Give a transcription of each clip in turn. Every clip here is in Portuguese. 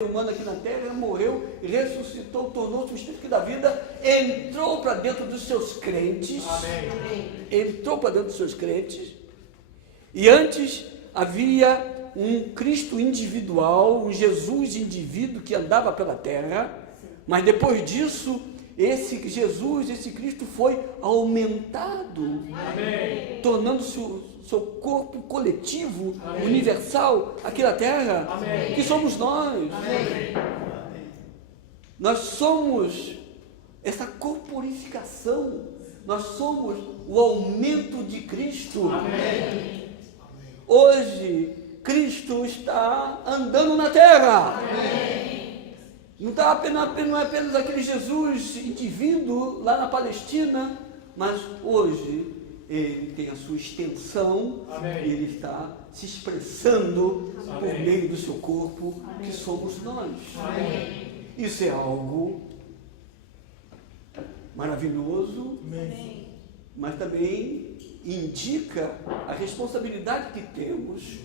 humano aqui na terra, morreu, ressuscitou, tornou-se o Espírito que dá vida, entrou para dentro dos seus crentes. Amém. Entrou para dentro dos seus crentes. E antes havia um Cristo individual, um Jesus indivíduo que andava pela terra, mas depois disso, esse Jesus, esse Cristo foi aumentado, tornando-se o seu corpo coletivo, amém, universal, aqui na terra, amém, que somos nós. Amém. Nós somos essa corporificação, nós somos o aumento de Cristo. Amém. Hoje, Cristo está andando na terra. Amém. Não é apenas aquele Jesus indivíduo lá na Palestina, mas hoje ele tem a sua extensão, amém, e ele está se expressando, amém, por meio do seu corpo, amém, que somos nós. Amém. Isso é algo maravilhoso, amém, mas também indica a responsabilidade que temos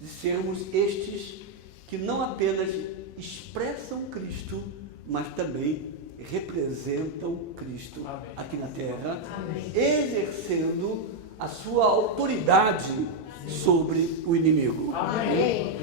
de sermos estes que não apenas expressam Cristo, mas também representam Cristo, amém, aqui na terra, amém, exercendo a sua autoridade, amém, sobre o inimigo. Amém.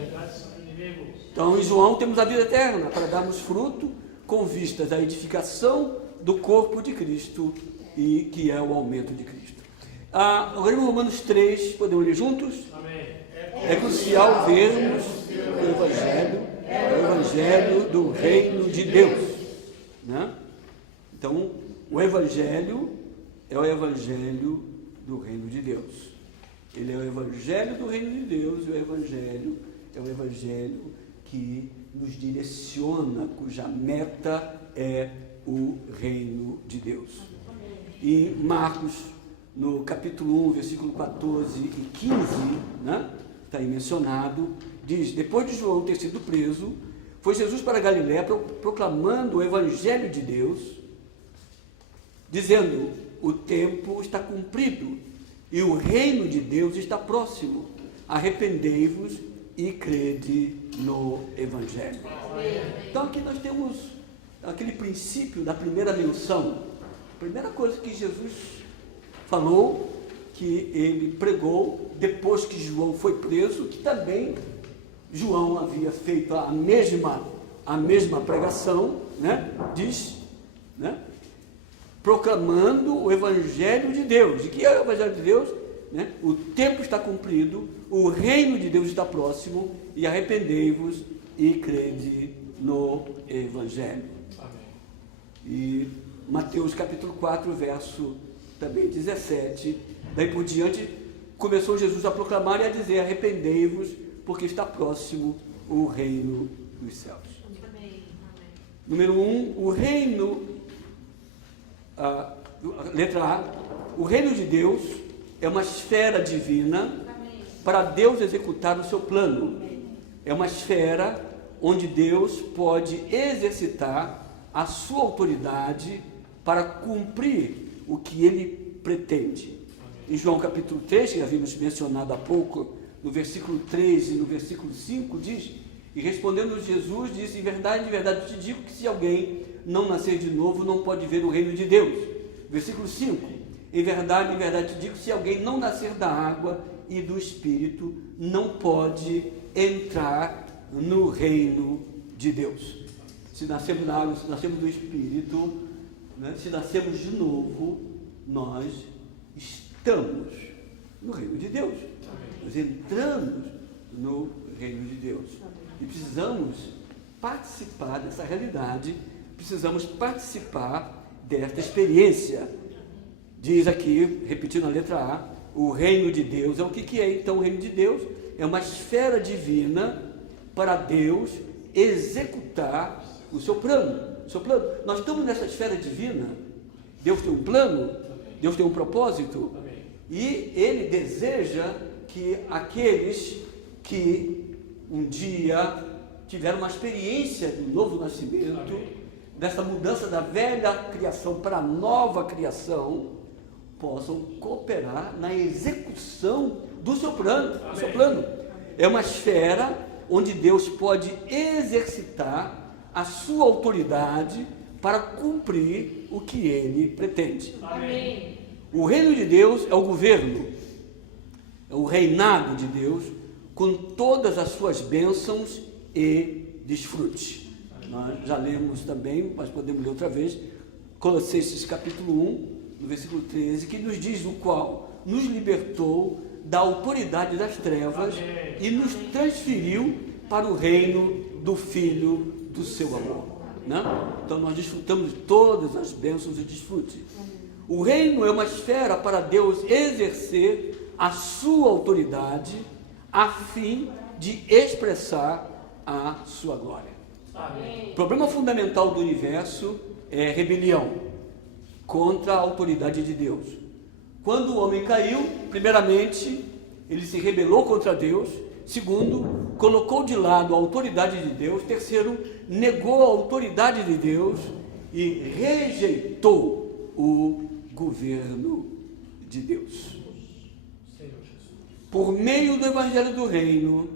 Então, em João temos a vida eterna para darmos fruto com vistas à edificação do corpo de Cristo, e que é o aumento de Cristo. Agora em Romanos 3, podemos ler juntos? Amém. É crucial vermos o Evangelho do Reino de Deus. Né? Então, o Evangelho é o Evangelho do Reino de Deus. Ele é o Evangelho do Reino de Deus, e o Evangelho é o Evangelho que nos direciona, cuja meta é o Reino de Deus. E Marcos, no capítulo 1, versículo 14 e 15, né, está aí mencionado, diz: depois de João ter sido preso, foi Jesus para Galiléia proclamando o Evangelho de Deus, dizendo: o tempo está cumprido e o reino de Deus está próximo. Arrependei-vos e crede no Evangelho. Então aqui nós temos aquele princípio da primeira menção. A primeira coisa que Jesus falou, que ele pregou depois que João foi preso, que também João havia feito a mesma pregação, né? Diz, né? Proclamando o Evangelho de Deus. E que é o Evangelho de Deus? Né? O tempo está cumprido, o reino de Deus está próximo, e arrependei-vos e crede no Evangelho. Amém. E Mateus capítulo 4, verso também 17, daí por diante, começou Jesus a proclamar e a dizer: arrependei-vos, porque está próximo o reino dos céus. Amém. Número 1, o reino, letra A, o reino de Deus é uma esfera divina, amém, para Deus executar o seu plano. Amém. É uma esfera onde Deus pode exercitar a sua autoridade para cumprir o que ele pretende. Amém. Em João capítulo 3, que havíamos mencionado há pouco, no versículo 3 e no versículo 5, diz: e respondendo Jesus, disse: em verdade eu te digo que se alguém não nascer de novo, não pode ver o reino de Deus. Versículo 5: em verdade te digo, se alguém não nascer da água e do Espírito, não pode entrar no reino de Deus. Se nascemos da água, se nascemos do Espírito, né, se nascemos de novo, nós estamos no reino de Deus. Nós entramos no reino de Deus. E precisamos participar dessa realidade, precisamos participar desta experiência. Diz aqui, repetindo a letra A, o reino de Deus é o que é então o reino de Deus? É uma esfera divina para Deus executar o seu plano. Nós estamos nessa esfera divina. Deus tem um plano, Deus tem um propósito, e Ele deseja que aqueles que um dia tiveram uma experiência do novo nascimento, dessa mudança da velha criação para a nova criação, possam cooperar na execução do seu plano. É uma esfera onde Deus pode exercitar a sua autoridade para cumprir o que Ele pretende. Amém. O reino de Deus é o governo, é o reinado de Deus, com todas as suas bênçãos e desfrutes. Nós já lemos também, mas podemos ler outra vez, Colossenses capítulo 1, no versículo 13, que nos diz: o qual nos libertou da autoridade das trevas e nos transferiu para o reino do Filho do seu amor. Né? Então nós desfrutamos de todas as bênçãos e desfrutes. O reino é uma esfera para Deus exercer a sua autoridade a fim de expressar a sua glória. Amém. O problema fundamental do universo é rebelião contra a autoridade de Deus. Quando o homem caiu, primeiramente, ele se rebelou contra Deus. Segundo, colocou de lado a autoridade de Deus. Terceiro, negou a autoridade de Deus e rejeitou o governo de Deus. Por meio do Evangelho do Reino,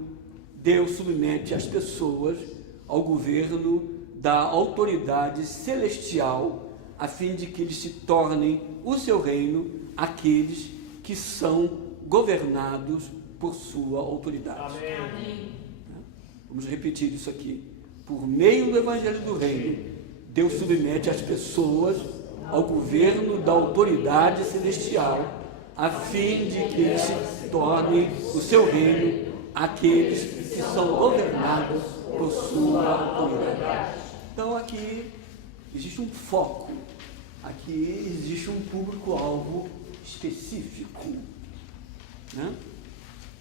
Deus submete as pessoas ao governo da autoridade celestial, a fim de que eles se tornem o seu reino aqueles que são governados por sua autoridade. Amém. Vamos repetir isso aqui. Por meio do Evangelho do Reino, Deus submete as pessoas ao governo da autoridade celestial, a fim de que eles se tornem o seu reino aqueles que são governados por sua autoridade. Então aqui existe um foco, aqui existe um público-alvo específico, né?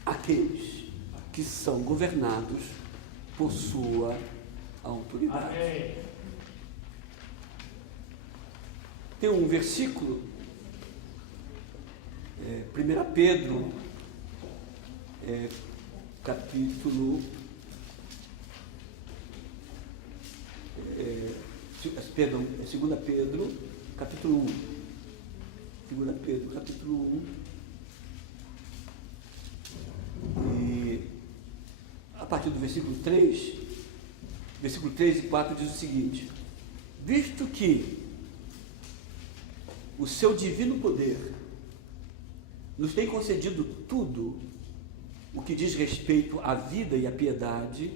Aqueles que são governados por sua autoridade. Amém. Tem um versículo, 1 Pedro, capítulo, perdão, 2 Pedro, capítulo 1. 2 Pedro, capítulo 1. E a partir do versículo 3 e 4 diz o seguinte: visto que o seu divino poder nos tem concedido tudo o que diz respeito à vida e à piedade,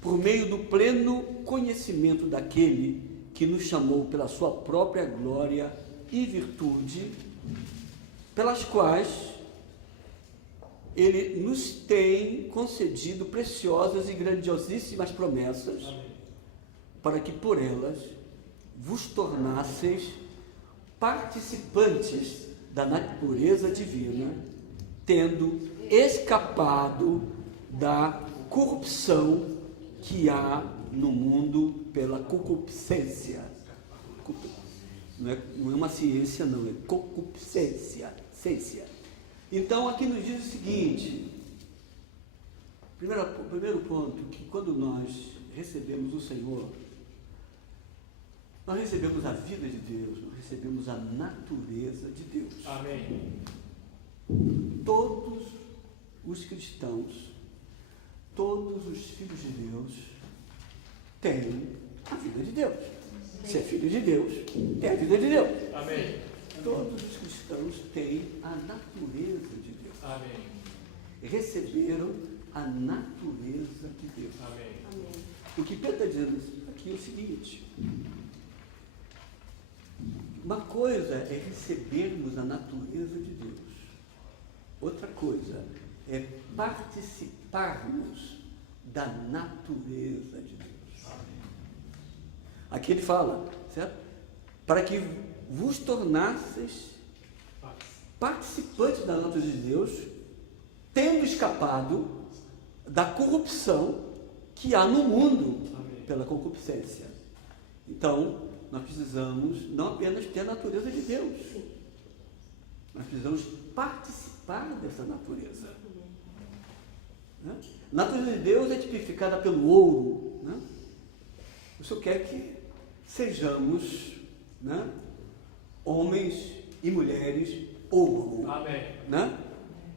por meio do pleno conhecimento daquele que nos chamou pela sua própria glória e virtude, pelas quais ele nos tem concedido preciosas e grandiosíssimas promessas, para que por elas vos tornasseis participantes da natureza divina, tendo escapado da corrupção que há no mundo pela concupiscência. Não é uma ciência, não, é concupiscência. Então aqui nos diz o seguinte: primeiro ponto, que quando nós recebemos o Senhor, nós recebemos a vida de Deus, nós recebemos a natureza de Deus. Amém. Todos os cristãos, todos os filhos de Deus têm a vida de Deus. Se é filho de Deus, tem a vida de Deus. Amém. Todos os cristãos têm a natureza de Deus. Amém. Receberam a natureza de Deus. Amém. O que Pedro está dizendo aqui é o seguinte: uma coisa é recebermos a natureza de Deus, outra coisa é participarmos da natureza de Deus. Aqui ele fala, certo? Para que vos tornasseis participantes da natureza de Deus, tendo escapado da corrupção que há no mundo pela concupiscência. Então, nós precisamos não apenas ter a natureza de Deus, nós precisamos participar dessa natureza. Né? A natureza de Deus é tipificada pelo ouro. Né? O Senhor quer que sejamos, né, homens e mulheres ouro. Amém. Né?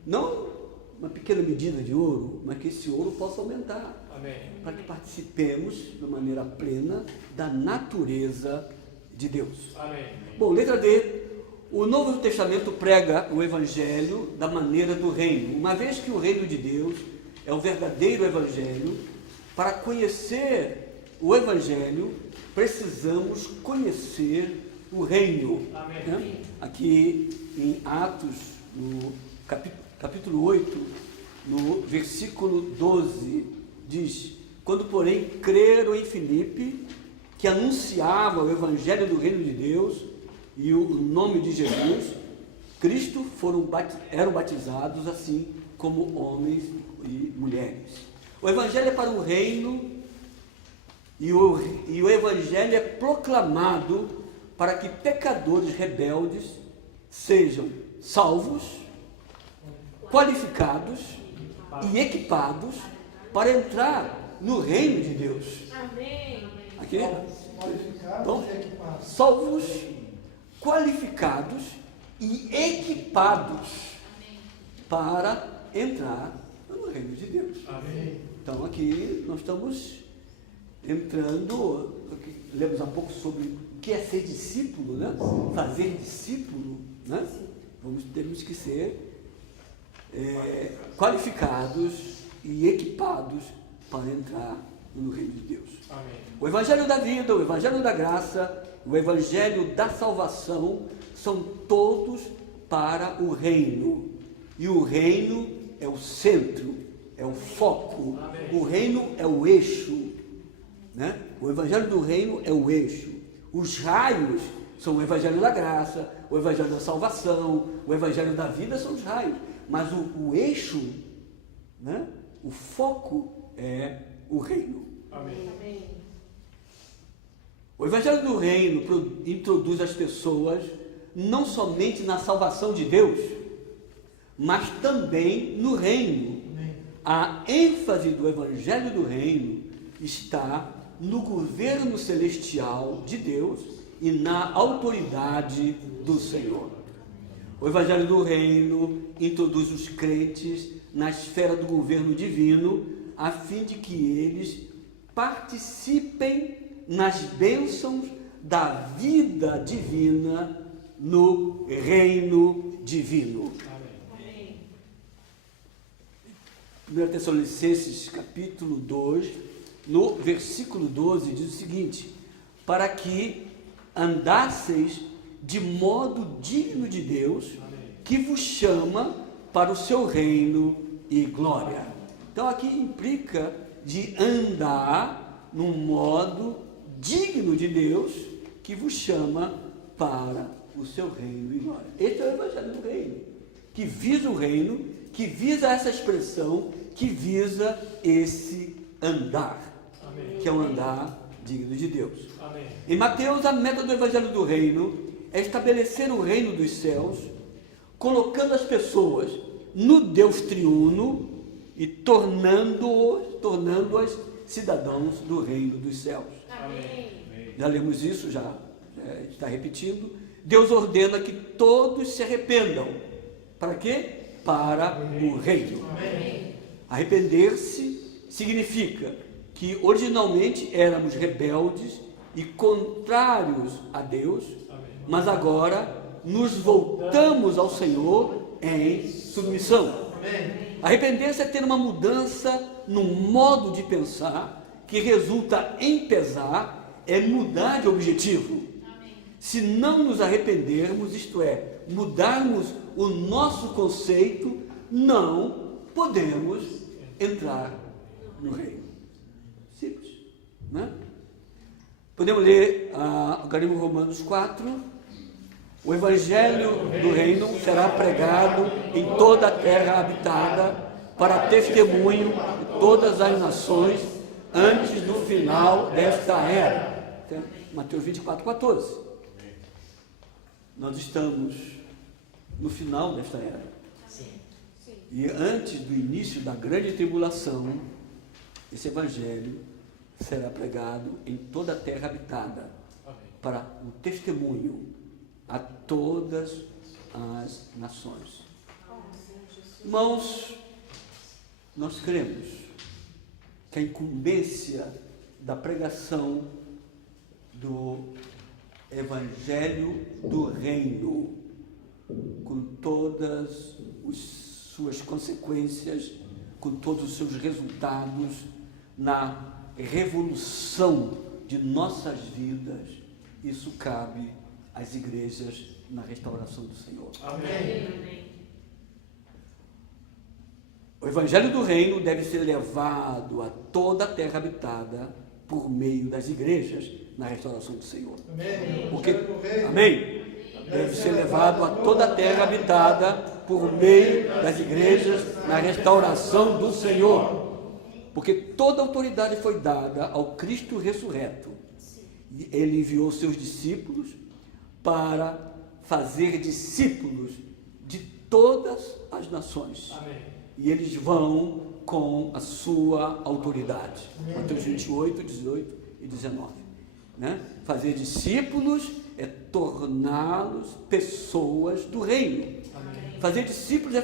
Não uma pequena medida de ouro, mas que esse ouro possa aumentar. para que participemos de maneira plena da natureza de Deus. Bom, letra D. O Novo Testamento prega o Evangelho da maneira do reino. Uma vez que o reino de Deus é o verdadeiro Evangelho, para conhecer o Evangelho, precisamos conhecer o reino. Né? Aqui em Atos, no capítulo 8, no versículo 12, diz: quando, porém, creram em Filipe, que anunciava o Evangelho do reino de Deus e o nome de Jesus, Cristo, eram batizados, assim como homens e mulheres. O Evangelho é para o reino e o Evangelho é proclamado para que pecadores rebeldes sejam salvos, qualificados e equipados para entrar no reino de Deus. Aqui, então, salvos, qualificados e equipados para entrar no reino de Deus. Então aqui nós estamos entrando, lemos há pouco sobre o que é ser discípulo, né? Fazer discípulo, né? Temos que ser qualificados e equipados para entrar no reino de Deus. O Evangelho da vida, o Evangelho da graça, o Evangelho da salvação são todos para o reino. E o reino é o centro, é o foco. O reino é o eixo, né? O Evangelho do reino é o eixo. Os raios são o Evangelho da graça, o Evangelho da salvação, o Evangelho da vida são os raios. Mas o eixo, né? O foco é o reino. O Evangelho do reino introduz as pessoas não somente na salvação de Deus, mas também no reino. A ênfase do Evangelho do reino está no governo celestial de Deus e na autoridade do Senhor. O Evangelho do reino introduz os crentes na esfera do governo divino, a fim de que eles participem nas bênçãos da vida divina no reino divino. 1 Tessalonicenses capítulo 2, no versículo 12, diz o seguinte: para que andasseis de modo digno de Deus, que vos chama para o seu reino e glória. Então aqui implica de andar num modo digno de Deus, que vos chama para o seu reino e glória. Este é o Evangelho do reino, que visa o reino, que visa essa expressão, que visa esse andar, que é um andar digno de Deus. Em Mateus, a meta do Evangelho do reino é estabelecer o reino dos céus, colocando as pessoas no Deus triuno e tornando-as cidadãos do reino dos céus. Já lemos isso, já está repetindo. Deus ordena que todos se arrependam. Para quê? Para o reino. Arrepender-se significa que originalmente éramos rebeldes e contrários a Deus, mas agora nos voltamos ao Senhor em submissão. Arrepender-se é ter uma mudança no modo de pensar que resulta em pesar, é mudar de objetivo. Se não nos arrependermos, isto é, mudarmos o nosso conceito, não podemos entrar no reino. Simples, né? Podemos ler agora em Romanos 4. O Evangelho do reino será pregado em toda a terra habitada, para testemunho de todas as nações, antes do final desta era. Mateus 24, 14. Nós estamos no final desta era. E antes do início da grande tribulação, esse Evangelho será pregado em toda a terra habitada, para o testemunho a todas as nações. Irmãos, nós cremos que a incumbência da pregação do Evangelho do Reino, com todas as suas consequências, com todos os seus resultados na revolução de nossas vidas, isso cabe às igrejas na restauração do Senhor. Amém. O Evangelho do Reino deve ser levado a toda a terra habitada por meio das igrejas na restauração do Senhor. Amém. Porque, amém? Deve ser levado a toda a terra habitada por meio das igrejas na restauração do Senhor. Porque toda autoridade foi dada ao Cristo ressurreto. E ele enviou seus discípulos para fazer discípulos de todas as nações. Amém. E eles vão com a sua autoridade. Mateus 28, 18 e 19. Né? Fazer discípulos é torná-los pessoas do reino. Amém. Fazer discípulos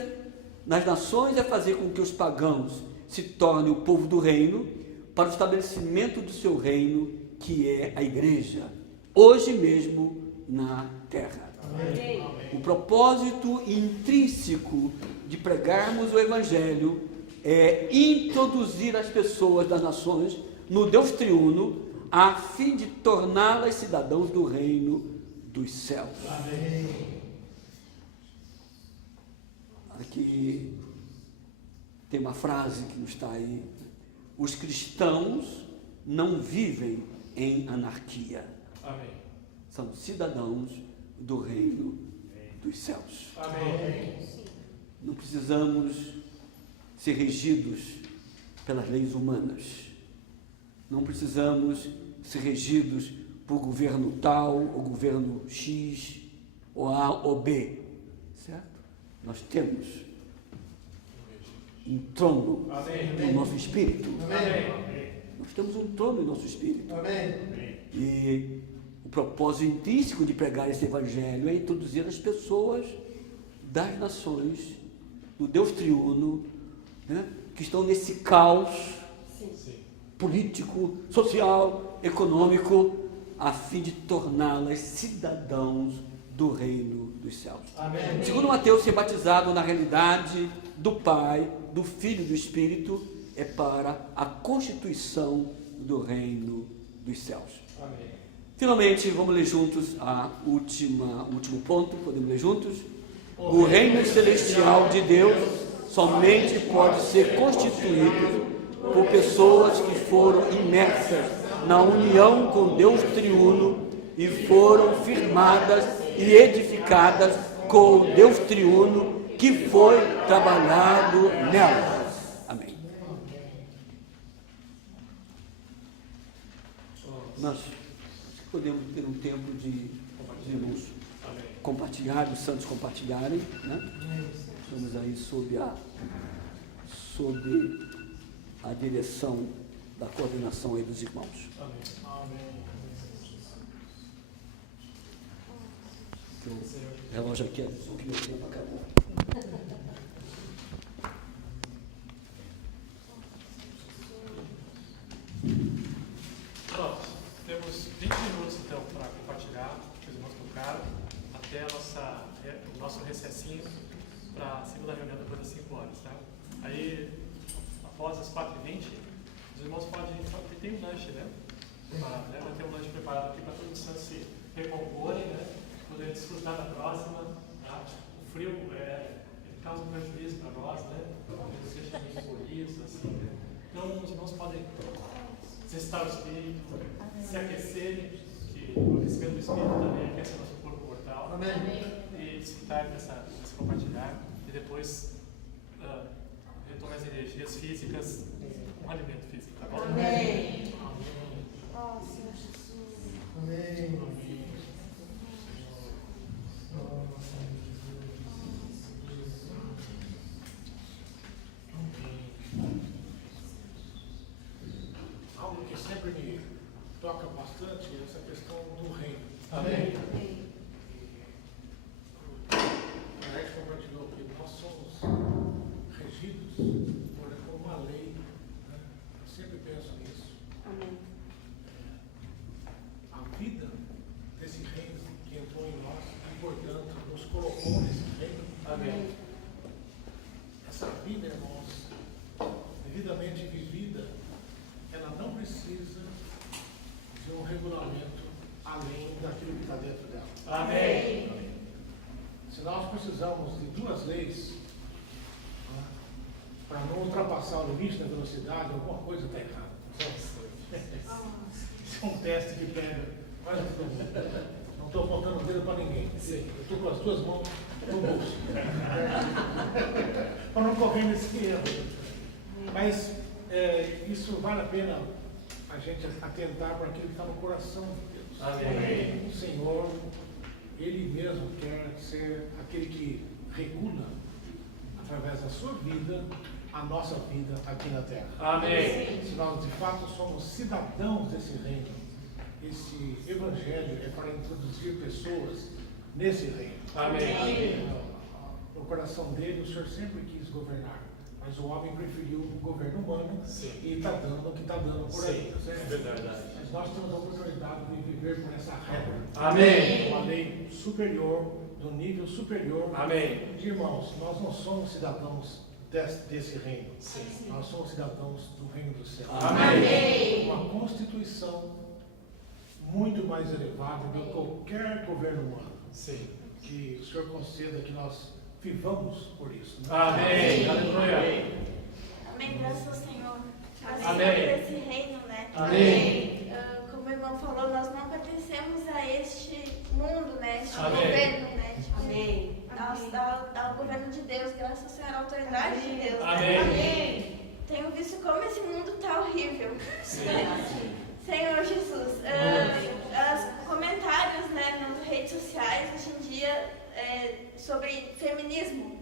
nas nações é fazer com que os pagãos se tornem o povo do reino para o estabelecimento do seu reino, que é a igreja, hoje mesmo na terra. Amém. O propósito intrínseco de pregarmos o Evangelho é introduzir as pessoas das nações no Deus triuno, a fim de torná-las cidadãos do reino dos céus. Amém. Aqui tem uma frase que não está aí: os cristãos não vivem em anarquia, Amém. são cidadãos do reino dos céus. Amém. Não precisamos ser regidos pelas leis humanas. Não precisamos ser regidos por governo tal, ou governo X, ou A ou B. Certo? Nós temos um trono no nosso espírito. Amém. Nós temos um trono no nosso espírito. Amém. E o propósito intrínseco de pregar esse evangelho é introduzir as pessoas das nações, do Deus triuno, né, que estão nesse caos político, social, econômico, a fim de torná-las cidadãos do reino dos céus. Amém. Segundo Mateus, ser batizado na realidade do Pai, do Filho e do Espírito é para a constituição do reino dos céus. Amém. Finalmente, vamos ler juntos o último ponto, podemos ler juntos? O reino celestial de Deus somente pode ser constituído por pessoas que foram imersas na união com Deus triuno e foram firmadas e edificadas com o Deus triuno que foi trabalhado nelas. Amém. Nós podemos ter um tempo de irmãos compartilhar, os santos compartilharem, né? Estamos aí sob a direção da coordenação aí dos irmãos. O relógio aqui é o que meu tempo acabou. Pronto, temos 20 minutos então para compartilhar, que os irmãos tocaram, até o nosso recessinho para a segunda reunião depois das 5 horas, tá? Aí, após as 4h20, os irmãos podem, tem um lanche, né? Preparado, né? Vai ter um lanche preparado aqui para todos os santos se recomporem, né? Poder desfrutar da próxima, tá? O frio ele causa um prejuízo para nós, né? Ele nos deixa meio encolhidos, assim, né? Então, os irmãos podem exercitar o espírito, se aquecerem, que o aquecimento do espírito também aquece o nosso corpo mortal. Amém. E desfrutar desse compartilhar. E depois retomar as energias físicas com alimento físico, tá bom? Amém. Ó Senhor Jesus. Amém. Algo que sempre me toca bastante é essa questão do reino. Amém. Alex compartilhou que nós somos regidos por uma lei, né? Nós sempre penso nisso. Amém. A vida desse reino que entrou em nós e, portanto, nos colocou nesse reino. Amém. Essa vida, irmãos, devidamente vivida, ela não precisa de um regulamento além daquilo que está dentro dela. Amém. Se nós precisamos de 2 leis, né, para não ultrapassar o limite da velocidade, alguma coisa está errada. Isso é um teste que pega quase todo mundo. Não estou apontando o dedo para ninguém. Eu estou com as 2 mãos no bolso. Para não correr nesse erro. Mas isso vale a pena a gente atentar para aquilo que está no coração de Deus. Amém. O Senhor, Ele mesmo quer ser aquele que regula, através da sua vida, a nossa vida aqui na terra. Amém. Se nós de fato somos cidadãos desse reino, esse evangelho é para introduzir pessoas nesse reino. Amém. No coração dele, o Senhor sempre quis governar, mas o homem preferiu o governo humano. Sim. E está dando o que está dando por aí. Tá certo? Verdade. Mas nós temos a oportunidade de viver por essa regra. Amém. Uma lei superior, do nível superior. Amém. Irmãos, nós não somos cidadãos desse reino. Sim. Nós somos cidadãos do reino do céu. Amém. Uma constituição muito mais elevada do que qualquer governo humano. Sim. Que o Senhor conceda que nós vivamos por isso. Né? Amém. Aleluia. Amém, graças ao Senhor. Assim, Amém. por esse reino, né? Amém. Como o irmão falou, nós não pertencemos a este mundo, né? Este Amém. governo, né? Tipo, Amém. ao governo de Deus, graças ao Senhor, à autoridade de Deus. Amém. Né? Tenho visto como esse mundo está horrível. Senhor Jesus, os comentários, né, nas redes sociais hoje em dia sobre feminismo,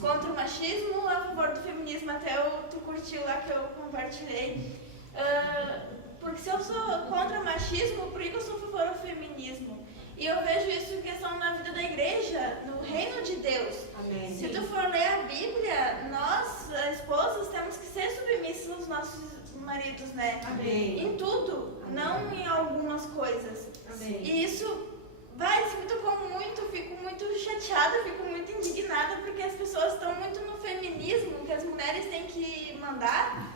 contra o machismo, a favor do feminismo, até tu curtiu lá que eu compartilhei. Porque se eu sou contra o machismo, por que eu sou a favor do feminismo? E eu vejo isso em questão na vida da igreja, no reino de Deus. Amém. Se tu for ler a Bíblia, nós, esposas, temos que ser submissas aos nossos maridos, né? Amém. Em tudo, Amém. não em algumas coisas. Amém. E isso me tocou muito, fico muito chateada, fico muito indignada, porque as pessoas estão muito no feminismo, que as mulheres têm que mandar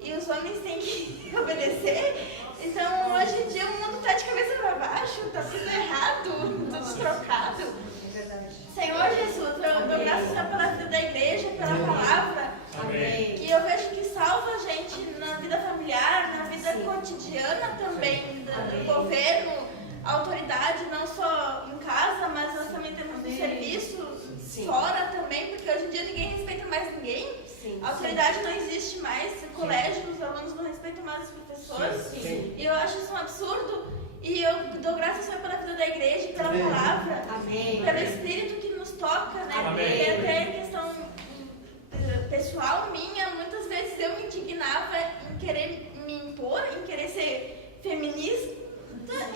e os homens têm que obedecer. Então, hoje em dia, o mundo está de cabeça para baixo, está tudo errado, tudo trocado. É verdade. Senhor Jesus, eu dou graças pela vida da igreja, pela palavra, Amém. que eu vejo que salva a gente na vida familiar, na vida cotidiana também, do governo, autoridade, não só em casa, mas nós também temos no serviço, fora também, porque hoje em dia ninguém respeita mais ninguém. Sim. A autoridade não existe mais, no colégio os alunos não respeitam mais os professores. Sim. E eu acho isso um absurdo. E eu dou graças ao Senhor pela vida da igreja, pela palavra, Amém. pelo Espírito que nos toca, né? Amém. Porque até em questão pessoal minha, muitas vezes eu me indignava em querer me impor, em querer ser feminista,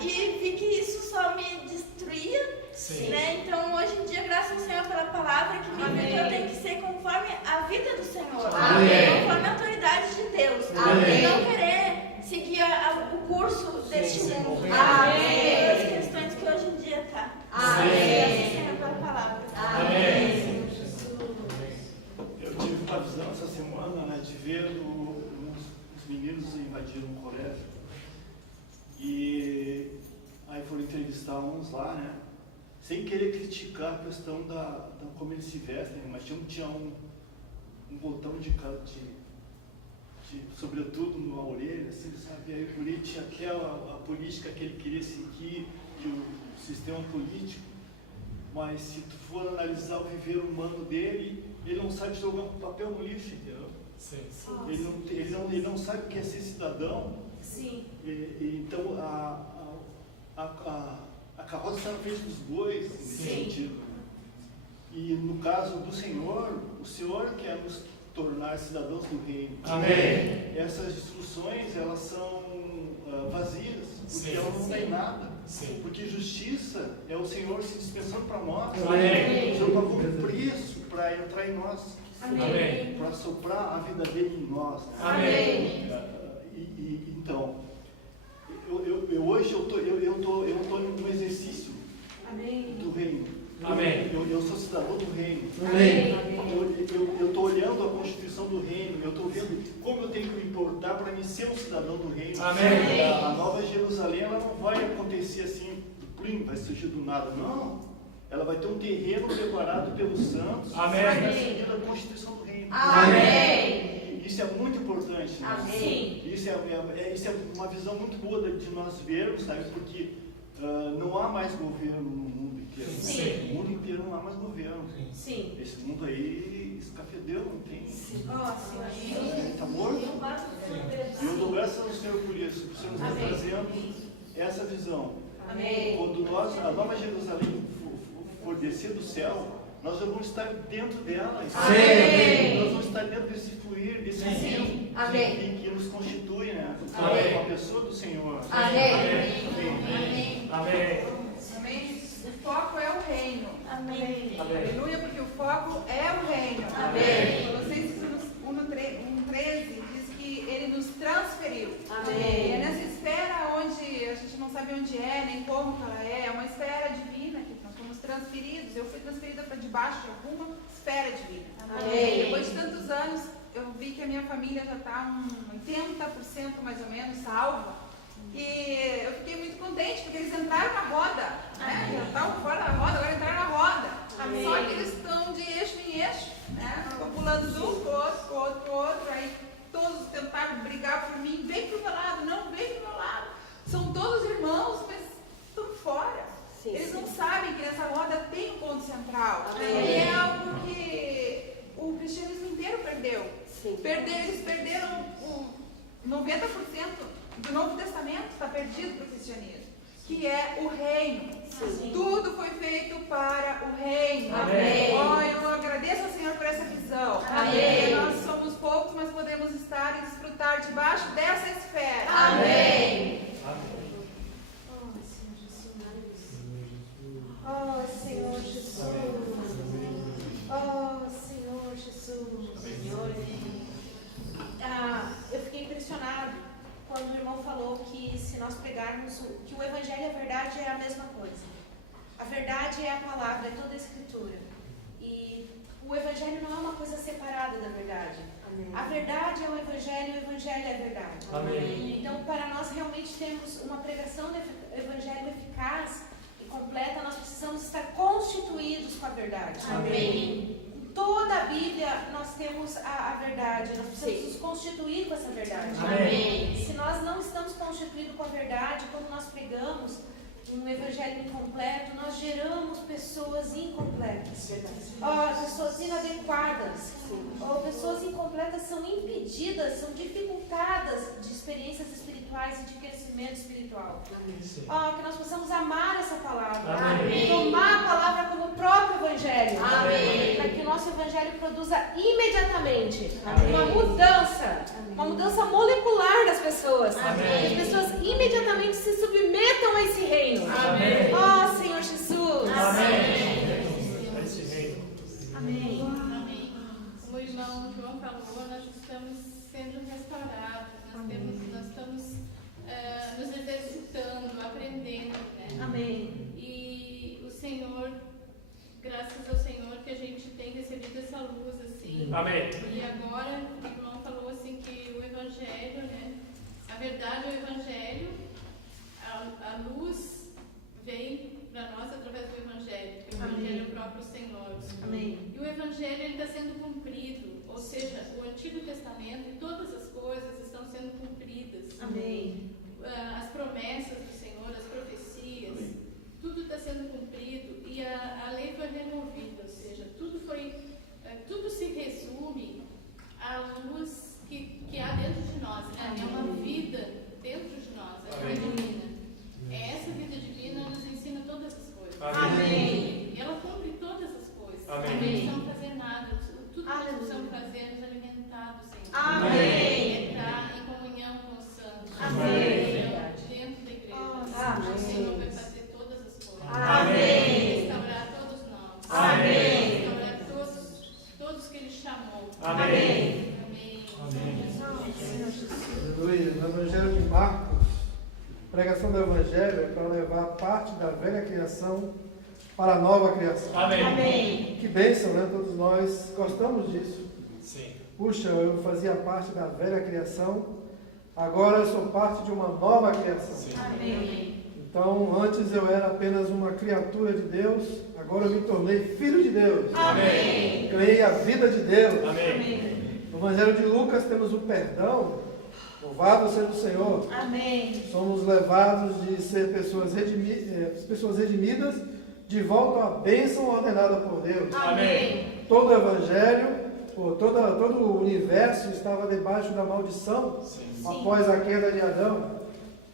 e vi que isso só me destruía. Sim. Né? Então, hoje em dia, graças ao Senhor pela palavra, que me diz que eu tenho que ser conforme a vida do Senhor, Amém. conforme a autoridade de Deus, Amém. e não querer seguir o curso deste mundo, Amém. as questões que hoje em dia está. Amém. Graças ao Senhor pela palavra. Amém. Eu tive uma visão essa semana, né, de ver os meninos invadiram um colégio e aí foram entrevistar uns lá, né, sem querer criticar a questão da como eles se vestem, mas tinha um botão de sobretudo na orelha, assim, sabe? Aí o guri tinha até a política que ele queria seguir, que o sistema político, mas se tu for analisar o viver humano dele, ele não sabe jogar um papel no lixo, entendeu? Sim. Ele não sabe o que é ser cidadão. Sim. Então a carroça está na frente dos bois, nesse sentido. E no caso do Senhor, o Senhor quer nos tornar cidadãos do reino. Amém. Essas instruções, elas são vazias, porque elas não têm nada. Sim. Porque justiça é o Senhor se dispensando para nós. Amém. O Senhor pagou um preço para entrar em nós. Amém. para soprar a vida dele em nós. Né? Amém. Então, hoje eu tô no exercício do reino. Amém. Eu sou cidadão do reino. Amém. Eu estou olhando a Constituição do reino. Eu estou vendo como eu tenho que me importar para mim ser um cidadão do reino. Amém. A Nova Jerusalém, ela não vai acontecer assim, plim, vai surgir do nada. Não. Ela vai ter um terreno preparado pelos santos. Amém. Para seguir a Constituição do reino. Amém. Isso é muito importante. Né? Amém. Isso é uma visão muito boa de nós vermos, sabe? Porque não há mais governo no mundo inteiro. Sim. No mundo inteiro não há mais governo. Sim. Esse mundo aí escafedeu, não tem. Ó, Está morto. E eu dou graças ao Senhor por isso, por Senhor nos Amém. trazendo essa visão. Amém. Quando a Nova Jerusalém for descer do céu, nós vamos estar dentro dela. Amém. Nós vamos estar dentro desse fluir, desse rio Amém. que nos constitui, né? Amém. Com a pessoa do Senhor. Amém. Amém. Amém. O foco é o reino. Amém. Aleluia, porque o foco é o reino. Amém. Colossenses 1:13 diz que ele nos transferiu. Amém. E é nessa esfera onde a gente não sabe onde é, nem como que ela é uma esfera divina que nós fomos transferidos. Eu fui transferida para debaixo de alguma esfera divina. Amém. Depois de tantos anos, eu vi que a minha família já está 80% mais ou menos salva. E eu fiquei muito contente, porque eles entraram na roda, né? Já estavam fora da roda, agora entraram na roda. Amém. Só que eles estão de eixo em eixo, né? Ficam pulando de um pro outro, aí todos tentaram brigar por mim, vem pro meu lado, não, vem pro meu lado. São todos irmãos, mas estão fora. Sim, Eles sim. não sabem que nessa roda tem um ponto central. Amém. E é algo que o cristianismo inteiro perdeu. Sim. Eles perderam o 90% do Novo Testamento está perdido para o cristianismo, que é o reino. Sim. Tudo foi feito para o reino. Amém. Oh, eu agradeço ao Senhor por essa visão. Amém. Nós somos poucos, mas podemos estar e desfrutar debaixo dessa esfera. Amém. Oh, Senhor Jesus. Oh, Senhor Jesus. Eu fiquei impressionado quando o irmão falou que se nós pregarmos que o Evangelho e a verdade é a mesma coisa. A verdade é a palavra, é toda a Escritura. E o Evangelho não é uma coisa separada da verdade. Amém. A verdade é o Evangelho e o Evangelho é a verdade. Amém. Então, para nós realmente termos uma pregação do Evangelho eficaz e completa, nós precisamos estar constituídos com a verdade. Amém. Em toda a Bíblia nós temos a verdade, nós precisamos nos constituir com essa verdade. Amém. Se nós não estamos constituídos com a verdade, quando nós pregamos um evangelho incompleto, nós geramos pessoas incompletas. Pessoas inadequadas. Pessoas incompletas são impedidas, são dificultadas de experiências espirituais e de crescimento espiritual. Que nós possamos amar essa palavra. Amém. Tomar a palavra como o próprio evangelho. Amém. Para que o nosso evangelho produza imediatamente Amém. uma mudança. Amém. Uma mudança molecular das pessoas. Amém. As pessoas imediatamente se submetam a esse reino. Amém. Oh, Senhor Jesus. Amém. Esse reino. Amém. Amém. Como o irmão João falou, nós estamos sendo restaurados, nós estamos nos exercitando, aprendendo, né? Amém. E o Senhor, graças ao Senhor que a gente tem recebido essa luz, assim. Amém. E agora o irmão falou assim que o Evangelho, né? A verdade é o Evangelho, a luz vem para nós através do Evangelho, porque o Evangelho é o próprio Senhor. Amém. E o Evangelho está sendo cumprido, ou seja, o Antigo Testamento e todas as coisas estão sendo cumpridas. Amém. As promessas do Senhor, as profecias, tudo está sendo cumprido e a lei foi removida, ou seja, tudo se resume à luz que há dentro de nós, né? É uma vida dentro de nós, a vida divina. Essa vida divina nos ensina todas as coisas. Amém. E ela cumpre todas as coisas. Amém. Não precisamos fazer nada. Tudo que nós precisamos fazer é nos alimentar do Senhor. Amém. É estar em comunhão com os santos. Amém. do Evangelho é para levar parte da velha criação para a nova criação. Amém. Amém. Que bênção, né? Todos nós gostamos disso. Sim. Puxa, eu fazia parte da velha criação, agora eu sou parte de uma nova criação. Sim. Amém. Então, antes eu era apenas uma criatura de Deus, agora eu me tornei filho de Deus. Amém. Ganhei a vida de Deus. Amém. No Evangelho de Lucas temos o perdão. Louvado seja o Senhor. Amém. Somos levados de ser pessoas redimidas de volta à bênção ordenada por Deus. Amém. Todo o Evangelho, todo o universo estava debaixo da maldição após a queda de Adão.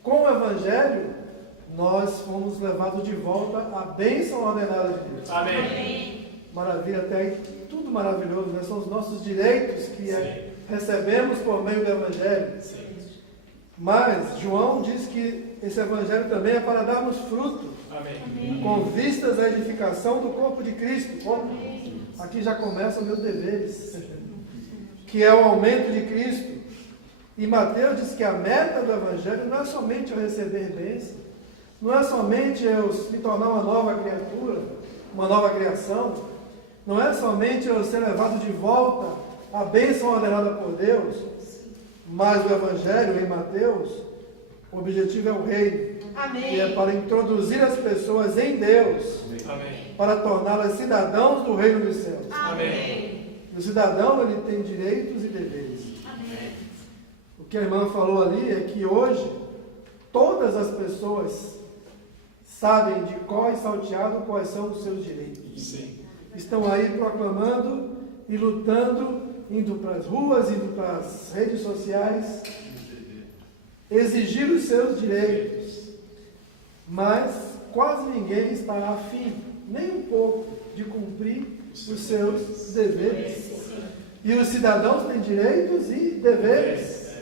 Com o Evangelho, nós fomos levados de volta à bênção ordenada de Deus. Amém. Maravilha, até aí, tudo maravilhoso, né? São os nossos direitos que recebemos por meio do Evangelho. Sim. Mas João diz que esse Evangelho também é para darmos fruto, Amém. com vistas à edificação do corpo de Cristo. Como? Aqui já começam meus deveres, que é o aumento de Cristo. E Mateus diz que a meta do Evangelho não é somente eu receber bênção, não é somente eu me tornar uma nova criatura, uma nova criação, não é somente eu ser levado de volta à bênção ordenada por Deus, mas o Evangelho em Mateus, o objetivo é o reino, Amém. que é para introduzir as pessoas em Deus, Amém. para torná-las cidadãos do reino dos céus. Amém. E o cidadão, ele tem direitos e deveres. Amém. O que a irmã falou ali é que hoje todas as pessoas sabem de cor e salteado quais são os seus direitos. Sim. Estão aí proclamando e lutando, indo para as ruas, indo para as redes sociais, exigir os seus direitos. Mas quase ninguém está afim, nem um pouco, de cumprir os seus deveres. E os cidadãos têm direitos e deveres.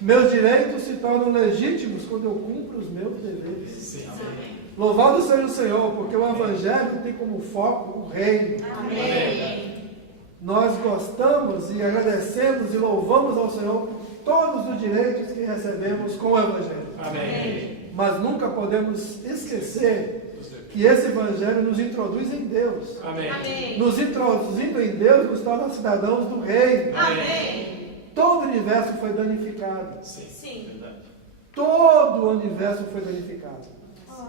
Meus direitos se tornam legítimos quando eu cumpro os meus deveres. Sim. Louvado seja o Senhor, porque o Evangelho tem como foco o reino. Amém. Nós gostamos e agradecemos e louvamos ao Senhor por todos os direitos que recebemos com o Evangelho. Amém. Mas nunca podemos esquecer que esse Evangelho nos introduz em Deus. Amém. Amém. Nos introduzindo em Deus, nos torna cidadãos do reino. Amém. Todo o universo foi danificado. Sim. Sim. Todo o universo foi danificado.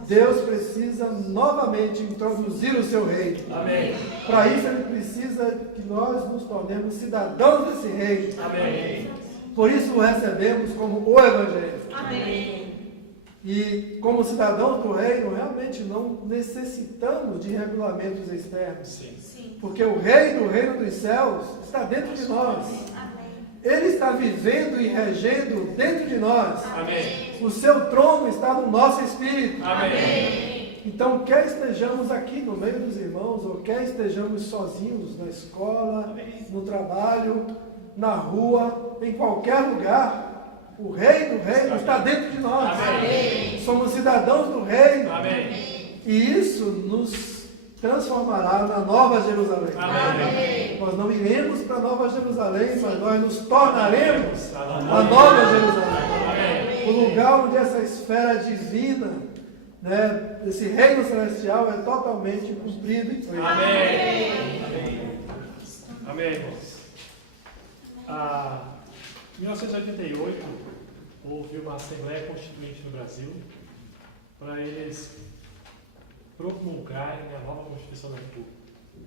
Deus precisa novamente introduzir o seu reino. Amém. Para isso ele precisa que nós nos tornemos cidadãos desse reino. Amém. Por isso o recebemos como o Evangelho. Amém. E como cidadãos do reino, realmente não necessitamos de regulamentos externos. Sim. Sim. Porque o rei do reino dos céus está dentro de nós. Amém. Ele está vivendo e regendo dentro de nós. Amém. O seu trono está no nosso espírito. Amém. Então, quer estejamos aqui no meio dos irmãos, ou quer estejamos sozinhos na escola, no trabalho, na rua, em qualquer lugar, o rei do reino está dentro de nós. Amém. Somos cidadãos do reino. Amém. E isso nos transformará na Nova Jerusalém. Amém. Nós não iremos para a Nova Jerusalém, mas nós nos tornaremos a Nova Jerusalém. O lugar onde essa esfera divina, né, esse reino celestial é totalmente cumprido e feito. Amém. Amém, irmãos. Em 1988, houve uma Assembleia Constituinte no Brasil para eles promulgarem a nova Constituição da República.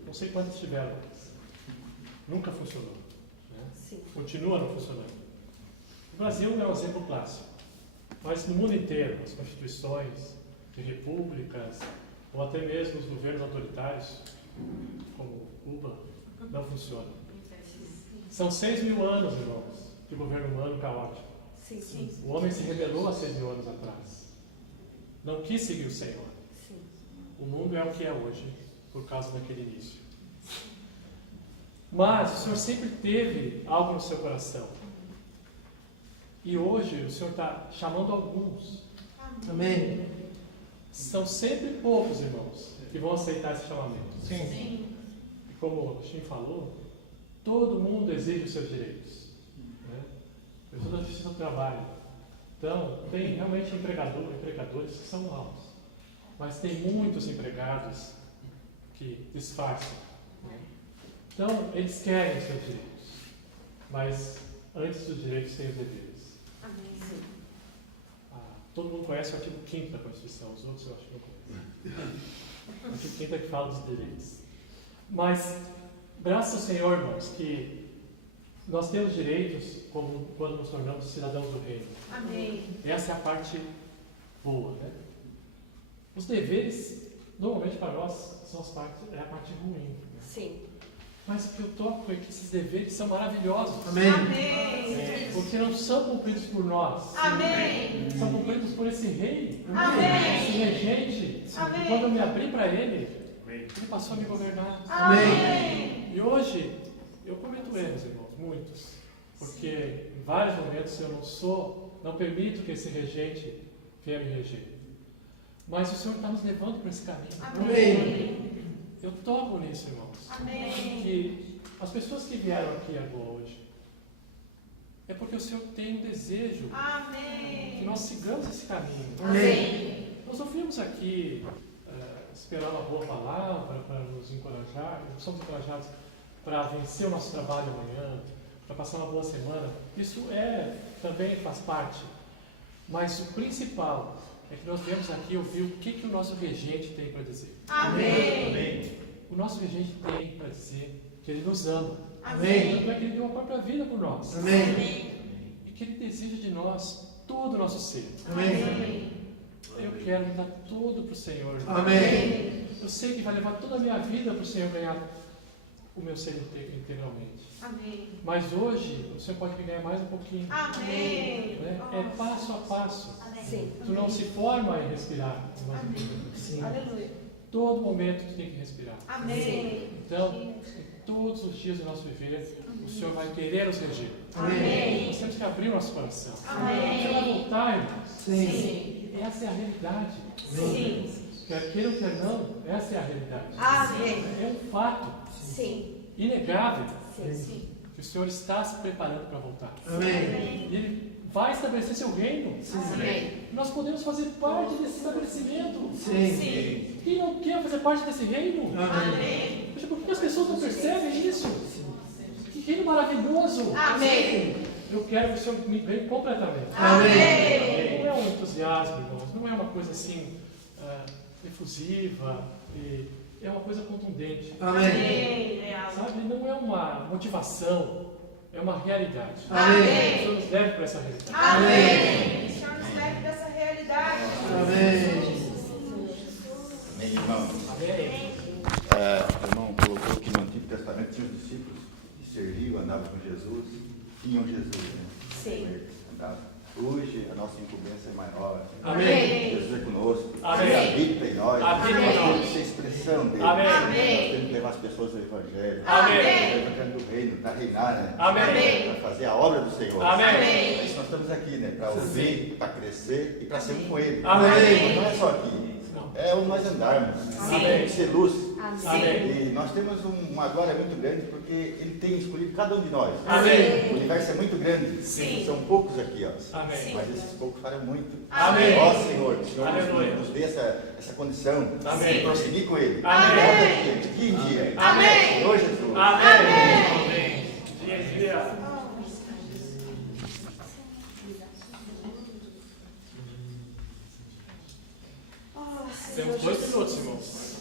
Não sei quantas tiveram, mas nunca funcionou. Né? Continua não funcionando. O Brasil é um exemplo clássico. Mas no mundo inteiro, as constituições de repúblicas, ou até mesmo os governos autoritários, como Cuba, não funcionam. São 6.000 anos, irmãos, de governo humano caótico. Sim, sim. O homem se rebelou há 6.000 anos atrás. Não quis seguir o Senhor. Sim. O mundo é o que é hoje, por causa daquele início. Mas o Senhor sempre teve algo no seu coração. E hoje o Senhor está chamando alguns. Amém. São sempre poucos, irmãos, que vão aceitar esse chamamento. Sim. E como o Shin falou, todo mundo exige os seus direitos. Né? Pessoas da justiça do trabalho. Então, tem realmente empregadores que são maus, mas tem muitos empregados que disfarçam. Então, eles querem os seus direitos, mas antes dos direitos tem os deveres. Amém. Todo mundo conhece o artigo 5º da Constituição, os outros eu acho que não conhecem. O artigo 5º é que fala dos direitos. Mas, graças ao Senhor, irmãos, que nós temos direitos como quando nos tornamos cidadãos do reino. Amém. Essa é a parte boa, né? Os deveres, normalmente para nós, é a parte ruim. Né? Sim. Mas o que eu toco é que esses deveres são maravilhosos. Amém. Amém. Porque não são cumpridos por nós. Amém. São cumpridos por esse rei, Amém. esse regente. Amém. E quando eu me abri para ele, ele passou a me governar. Amém. E hoje, eu cometo erros, irmãos, muitos. Porque em vários momentos eu não permito que esse regente venha me reger. Mas o Senhor está nos levando para esse caminho. Amém. Eu toco nisso, irmãos. Amém. Que as pessoas que vieram aqui agora hoje, é porque o Senhor tem um desejo Amém. que nós sigamos esse caminho. Amém. Nós não viemos aqui esperar uma boa palavra para nos encorajar, nós somos encorajados para vencer o nosso trabalho amanhã, para passar uma boa semana. Isso também faz parte. Mas o principal é que nós viemos aqui ouvir o que o nosso regente tem para dizer. Amém. O nosso regente tem para dizer que ele nos ama. Amém. Tanto é que ele deu a própria vida por nós. Amém. E que ele deseja de nós todo o nosso ser. Amém. Eu quero dar tudo para o Senhor. Amém. Eu sei que vai levar toda a minha vida para o Senhor ganhar o meu ser integralmente. Amém. Mas hoje, o Senhor pode me ganhar mais um pouquinho. Amém. Né? É passo a passo. Sim. Tu não se forma em respirar. Amém. Aleluia. Todo momento tu tem que respirar. Amém. Então, em todos os dias do nosso viver, o Senhor vai querer nos reger. Amém. Nós temos que abrir o nosso coração. Amém. Você vai voltar, irmãos. Sim. Essa é a realidade. Sim. Quer queira ou quer não, essa é a realidade. Amém. É um fato Sim. inegável Sim. que o Senhor está se preparando para voltar. Amém. E Ele vai estabelecer seu reino. Amém. Nós podemos fazer parte desse estabelecimento. Sim. Quem não quer fazer parte desse reino? Amém. Poxa, por que as pessoas não percebem isso? Que reino maravilhoso! Amém. Eu quero que o Senhor me ganhe completamente. Amém. Não é um entusiasmo, irmãos. Não é uma coisa assim efusiva. É uma coisa contundente. Amém. Sabe? Não é uma motivação. É uma realidade. Amém. O Senhor nos leve para essa realidade. Amém. O Senhor nos leve dessa realidade. Amém. Amém, irmão. Amém. O irmão colocou que no Antigo Testamento tinha os discípulos que serviam, andavam com Jesus, tinham Jesus, né? Sim. Andavam. Hoje a nossa incumbência é maior. Amém. Jesus é conosco. Amém. Ele habita em nós. Habita em Nós nós. temos que ser expressão dele. Amém. Nós temos que levar as pessoas ao Evangelho. Amém. O Evangelho do Reino, para reinar, né? Amém. Para fazer a obra do Senhor. Amém. Por isso nós estamos aqui, né? Para ouvir, para crescer e para ser um com Ele. Amém. Não é só aqui. É onde nós andarmos. Amém. Temos que ser luz. Amém. E nós temos uma glória muito grande porque Ele tem escolhido cada um de nós. Amém. O universo é muito grande. Sim. São poucos aqui, ó. Amém. Mas esses poucos farão muito. Amém. Ó Senhor, que o Senhor Aleluia. nos dê essa condição Amém. de prosseguir com Ele. Amém. De dia em dia. Amém. Senhor Jesus. Amém. Dia a dia. Temos 2 minutos, irmãos.